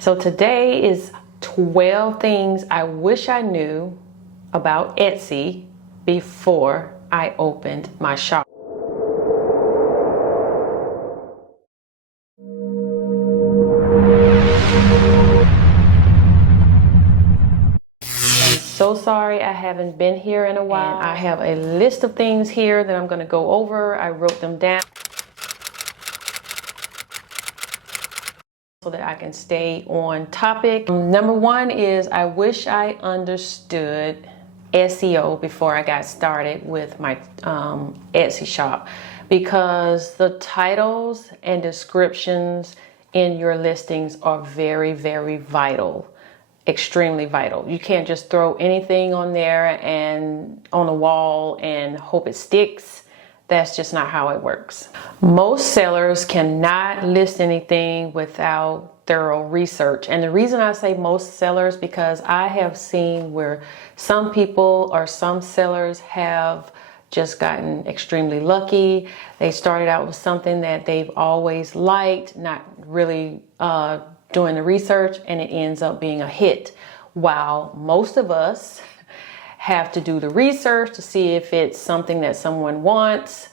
So today is 12 things I wish I knew about Etsy before I opened my shop. So sorry I haven't been here in a while. And I have a list of things here that I'm going to go over. I wrote them down so that I can stay on topic. Number one is I wish I understood SEO before I got started with my Etsy shop, because the titles and descriptions in your listings are very, very vital. Extremely vital. You can't just throw anything on there and on a wall and hope it sticks. That's just not how it works. Most sellers cannot list anything without thorough research. And the reason I say most sellers, because I have seen where some people or some sellers have just gotten extremely lucky. They started out with something that they've always liked, not really doing the research, and it ends up being a hit. While most of us have to do the research to see if it's something that someone wants,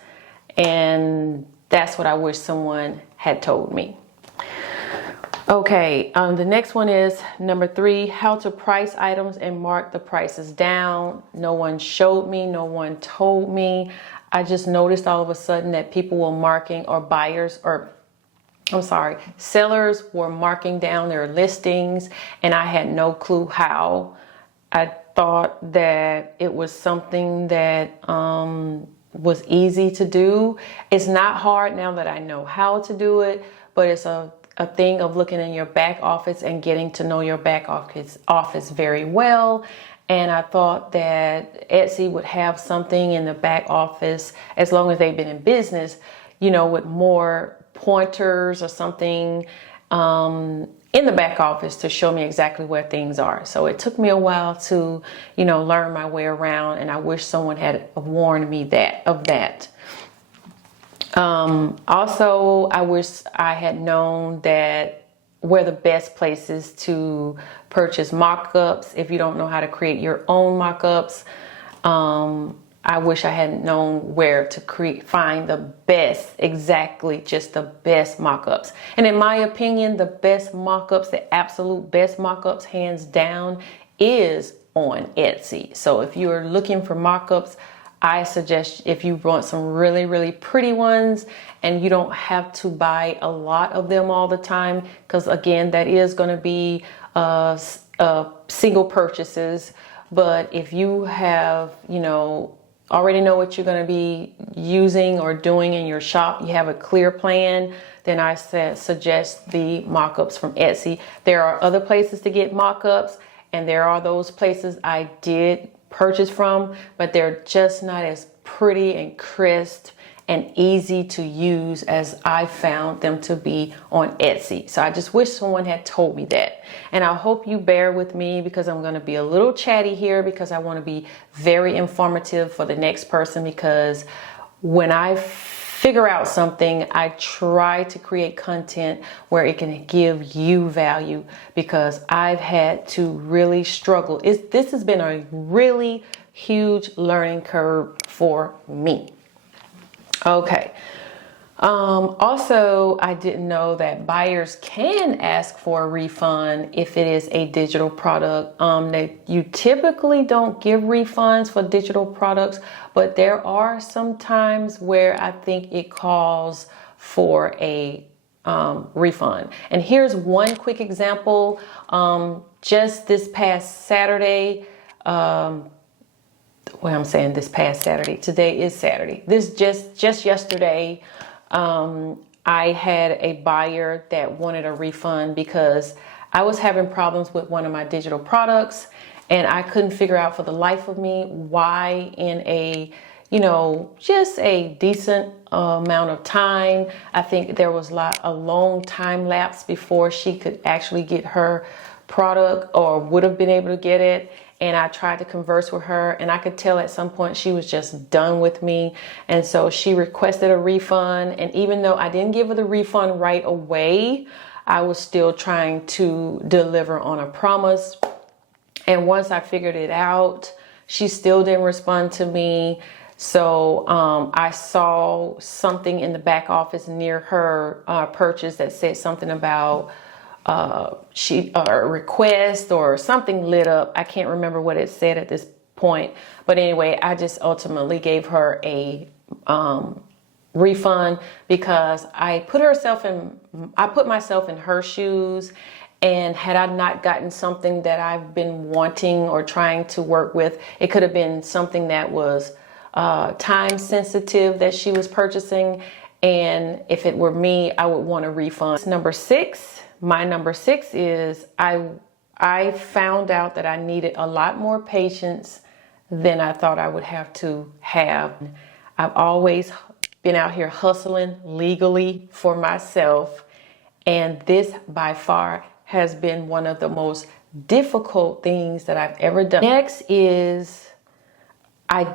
and that's what I wish someone had told me. Okay, the next one is number 3, how to price items and mark the prices down. No one showed me, no one told me. I just noticed all of a sudden that people were marking, or sellers were marking down their listings, and I had no clue how. I thought that it was something that was easy to do. It's not hard now that I know how to do it, but it's a thing of looking in your back office and getting to know your back office very well. And I thought that Etsy would have something in the back office, as long as they've been in business, with more pointers or something in the back office to show me exactly where things are. So it took me a while to, learn my way around, and I wish someone had warned me of that. Also, I wish I had known that where the best places to purchase mock-ups if you don't know how to create your own mock-ups. I wish I had known where to find the best, exactly just the best mock-ups. And in my opinion, the best mock-ups, the absolute best mock-ups, hands down, is on Etsy. So if you're looking for mock-ups, I suggest, if you want some really, really pretty ones and you don't have to buy a lot of them all the time, because again, that is going to be single purchases. But if you have, already know what you're going to be using or doing in your shop, you have a clear plan, then I suggest the mock-ups from Etsy. There are other places to get mock-ups, and there are those places I did purchase from, but they're just not as pretty and crisp and easy to use as I found them to be on Etsy. So I just wish someone had told me that. And I hope you bear with me, because I'm going to be a little chatty here, because I want to be very informative for the next person, because when I figure out something, I try to create content where it can give you value, because I've had to really struggle. This has been a really huge learning curve for me. Okay. Also, I didn't know that buyers can ask for a refund if it is a digital product. You typically don't give refunds for digital products, but there are some times where I think it calls for a refund. And here's one quick example. Just this past Saturday, I'm saying this past Saturday. Today is Saturday. This just yesterday, I had a buyer that wanted a refund because I was having problems with one of my digital products, and I couldn't figure out for the life of me why in a, just a decent amount of time. I think there was a long time lapse before she could actually get her product, or would have been able to get it. And I tried to converse with her, and I could tell at some point she was just done with me. And so she requested a refund. And even though I didn't give her the refund right away, I was still trying to deliver on a promise. And once I figured it out, she still didn't respond to me. So I saw something in the back office near her purchase that said something about a request or something lit up. I can't remember what it said at this point. But anyway, I just ultimately gave her a refund because I put myself in her shoes. And had I not gotten something that I've been wanting or trying to work with, it could have been something that was time sensitive that she was purchasing. And if it were me, I would want a refund. My number six is I found out that I needed a lot more patience than I thought I would have to have. I've always been out here hustling legally for myself. And this by far has been one of the most difficult things that I've ever done. Next is I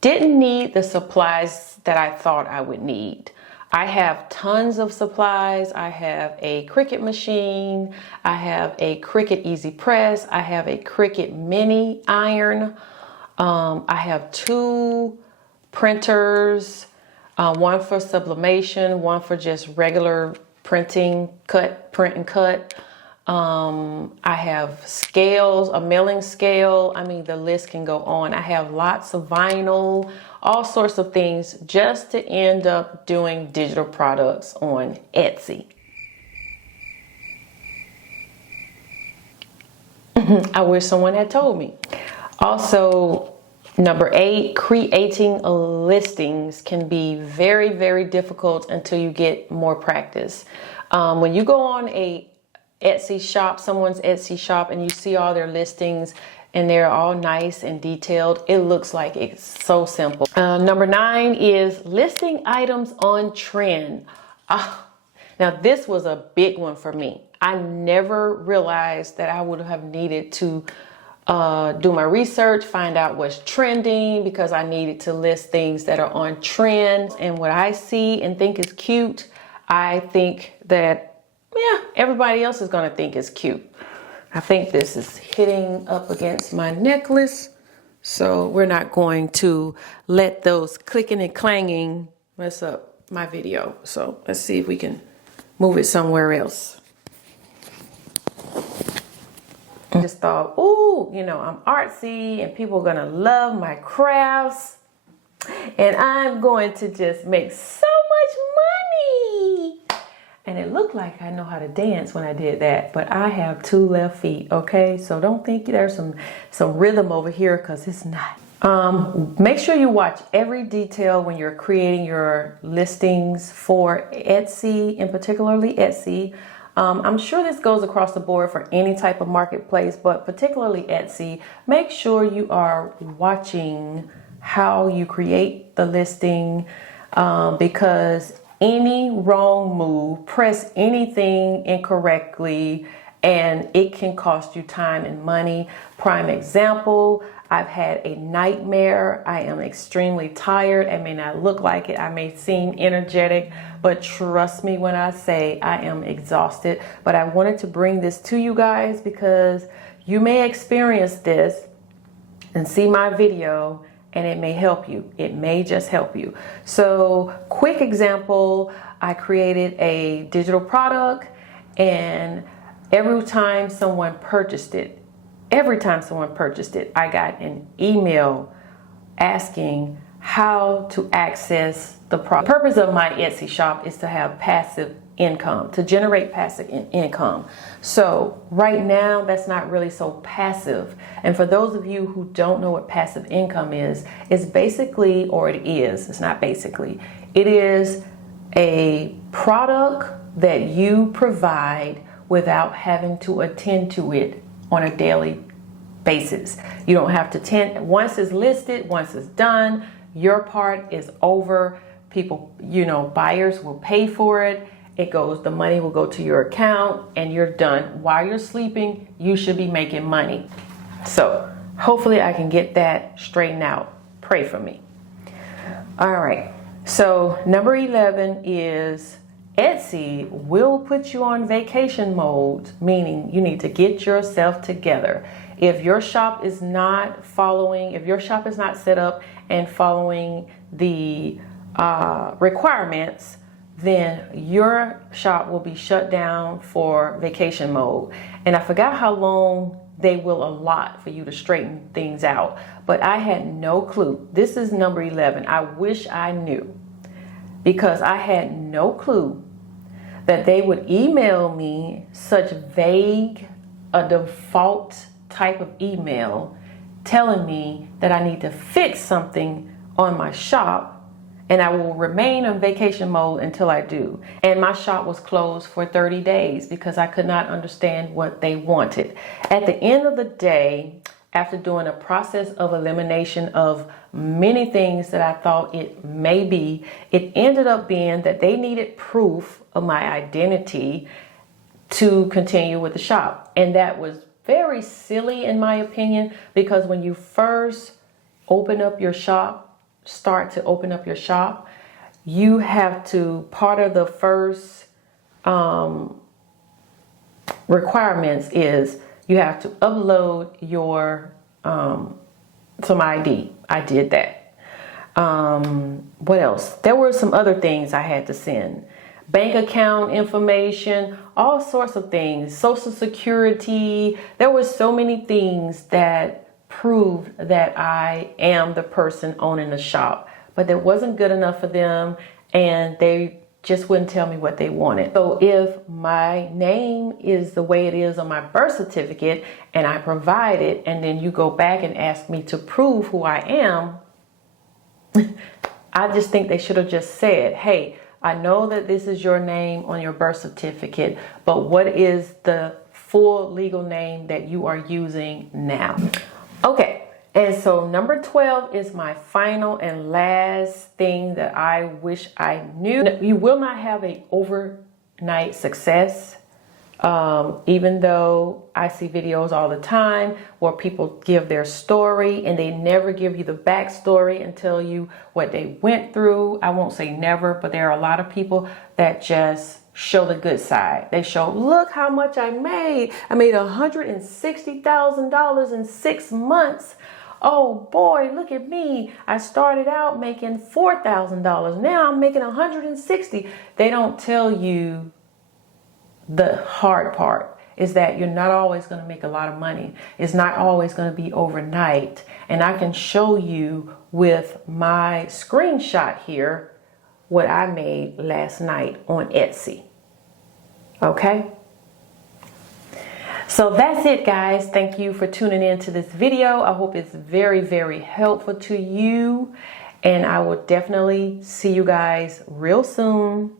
didn't need the supplies that I thought I would need. I have tons of supplies. I have a Cricut machine. I have a Cricut Easy Press. I have a Cricut mini iron. I have 2 printers, one for sublimation, one for just regular print and cut. I have scales, a milling scale. I mean, the list can go on. I have lots of vinyl, all sorts of things just to end up doing digital products on Etsy. I wish someone had told me. Also, number 8, creating listings can be very, very difficult until you get more practice. When you go on someone's Etsy shop, and you see all their listings and they're all nice and detailed, it looks like it's so simple. Number 9 is listing items on trend. Now this was a big one for me. I never realized that I would have needed to do my research, find out what's trending, because I needed to list things that are on trend. And what I see and think is cute, I think that everybody else is going to think is cute. I think this is hitting up against my necklace, so we're not going to let those clicking and clanging mess up my video. So let's see if we can move it somewhere else. I just thought, ooh, I'm artsy and people are going to love my crafts, and I'm going to just make so much money. And it looked like I know how to dance when I did that, but I have 2 left feet, okay? So don't think there's some rhythm over here, because it's not. Make sure you watch every detail when you're creating your listings for Etsy, and particularly Etsy. I'm sure this goes across the board for any type of marketplace, but particularly Etsy. Make sure you are watching how you create the listing, because any wrong move, press anything incorrectly, and it can cost you time and money. Prime example, I've had a nightmare. I am extremely tired. I may not look like it. I may seem energetic, but trust me when I say I am exhausted. But I wanted to bring this to you guys because you may experience this and see my video, and it may help you. It may just help you. So, quick example, I created a digital product, and every time someone purchased it, I got an email asking how to access the product. The purpose of my Etsy shop is to have passive income, to generate passive income. So right now, that's not really so passive. And for those of you who don't know what passive income is, it's basically, or it is, it's not basically, it is a product that you provide without having to attend to it on a daily basis. You don't have to attend. Once it's listed, once it's done, your part is over. People, buyers will pay for it. The money will go to your account, and you're done. While you're sleeping, you should be making money. So hopefully I can get that straightened out. Pray for me. All right. So number 11 is Etsy will put you on vacation mode, meaning you need to get yourself together. If your shop is not set up and following the requirements, then your shop will be shut down for vacation mode. And I forgot how long they will allot for you to straighten things out, but I had no clue. This is number 11. I wish I knew, because I had no clue that they would email me such a default type of email telling me that I need to fix something on my shop, and I will remain on vacation mode until I do. And my shop was closed for 30 days because I could not understand what they wanted. At the end of the day, after doing a process of elimination of many things that I thought it may be, it ended up being that they needed proof of my identity to continue with the shop. And that was very silly in my opinion, because when you first start to open up your shop, you have to, part of the first requirements is you have to upload your some ID. I did that. What else? There were some other things I had to send. Bank account information, all sorts of things, Social Security. There were so many things that proved that I am the person owning the shop, but that wasn't good enough for them, and they just wouldn't tell me what they wanted. So if my name is the way it is on my birth certificate and I provide it, and then you go back and ask me to prove who I am, I just think they should have just said, hey, I know that this is your name on your birth certificate, but what is the full legal name that you are using now? Okay, and so number 12 is my final and last thing that I wish I knew. You will not have an overnight success, even though I see videos all the time where people give their story and they never give you the backstory and tell you what they went through. I won't say never, but there are a lot of people that just show the good side. They show, look how much I made. I made $160,000 in 6 months. Oh boy, look at me. I started out making $4,000. Now I'm making $160,000. They don't tell you the hard part is that you're not always going to make a lot of money. It's not always going to be overnight. And I can show you with my screenshot here what I made last night on Etsy. Okay? So that's it, guys. Thank you for tuning in to this video. I hope it's very, very helpful to you. And I will definitely see you guys real soon.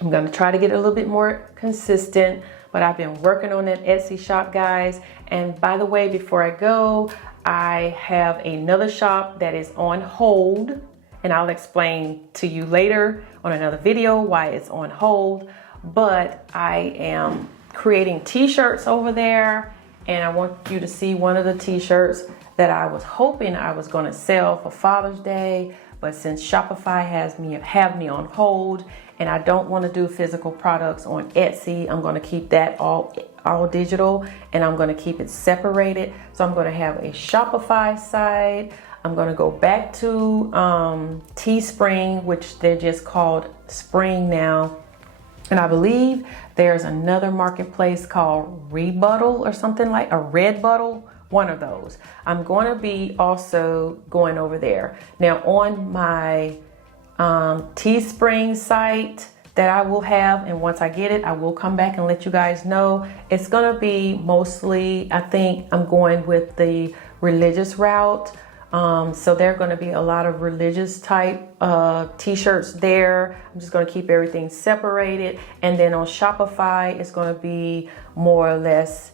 I'm going to try to get a little bit more consistent, but I've been working on that Etsy shop, guys. And by the way, before I go, I have another shop that is on hold, and I'll explain to you later on another video why it's on hold. But I am creating t-shirts over there, and I want you to see one of the t-shirts that I was hoping I was going to sell for Father's Day, but since Shopify have me on hold, and I don't want to do physical products on Etsy, I'm going to keep that all digital, and I'm going to keep it separated. So I'm going to have a Shopify side. I'm going to go back to Teespring, which they're just called Spring now. And I believe there's another marketplace called Rebuttal or something like a Redbuttal, one of those. I'm going to be also going over there. Now on my Teespring site that I will have, and once I get it, I will come back and let you guys know. It's going to be mostly, I think I'm going with the religious route. So there are going to be a lot of religious type t-shirts there. I'm just going to keep everything separated. And then on Shopify, it's going to be more or less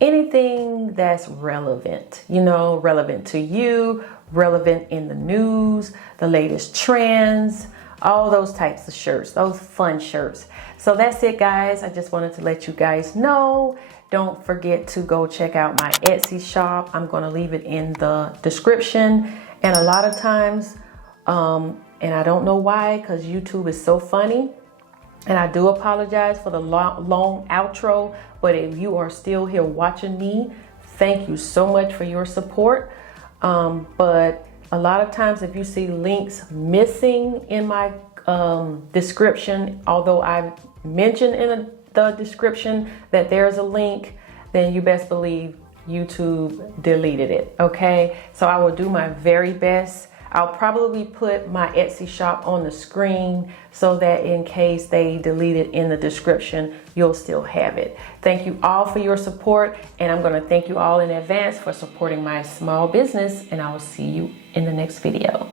anything that's relevant, relevant to you, relevant in the news, the latest trends, all those types of shirts, those fun shirts. So that's it, guys. I just wanted to let you guys know. Don't forget to go check out my Etsy shop. I'm going to leave it in the description. And a lot of times, and I don't know why, because YouTube is so funny, And I do apologize for the long outro, but if you are still here watching me, thank you so much for your support. But a lot of times if you see links missing in my description, although I mentioned in the description that there's a link, then you best believe YouTube deleted it, okay? So I will do my very best. I'll probably put my Etsy shop on the screen so that in case they delete it in the description, you'll still have it. Thank you all for your support, and I'm gonna thank you all in advance for supporting my small business, and I will see you in the next video.